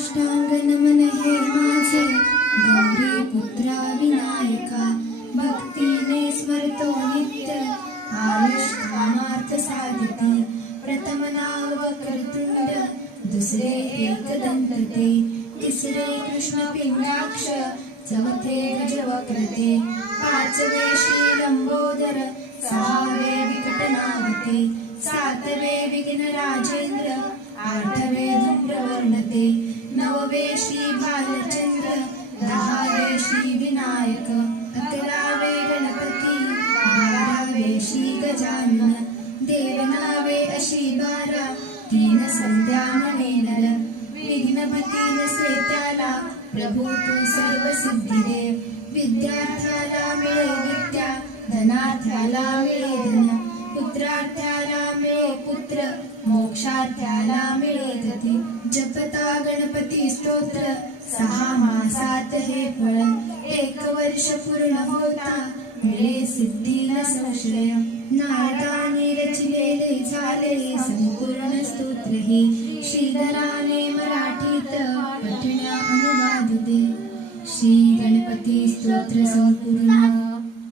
साष्टांग नमन हे माझे गौरी पुत्रा विनायका भक्तीने स्मरतो नित्य आयुष कामार्थ साधिते प्रथम नाव वक्रतुंड दुसरे एकदंत ते तिसरे कृष्ण पिंडाक्ष चौथे गजवक्रते पाचवे श्री लंबोदर सहावे विकटनागते सातवे विघ्न राजेंद्र आठवे धूम्रवर्णते नववे श्री भालचंद्र दहावे श्री विनायक अकरावे गणपती बारावे श्री गजानन देवनावे अशी 12 तीन संध्या म्हणे नर विघ्नपती नसे त्याला प्रभू तू सर्व सिद्धी दे विद्यार्थ्याला मिळे विद्या धनार्थ्याला मिळे धन पुत्रार्थ्याला मिळे पुत्र मोक्षार्थ्याला मिळे गती जपता गणपती स्तोत्र 6 मासात हे फळ 1 वर्ष पूर्ण होता मिळे सिद्धी न संशय नारदाने रचिलेले झाले संपूर्ण स्तोत्र हे श्रीधराने मराठीत पठण्या अनुवादिते श्री गणपती स्तोत्र संपूर्ण